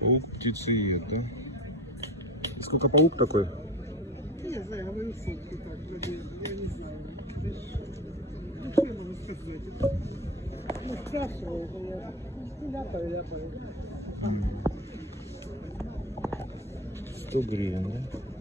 Паук птицеед, да? Сколько паук такой? Я знаю, говорю сотки так, вроде, я не знаю. Ну, что я могу сказать? Ну, спрашиваю, я ляпаю. 100 гривен, да?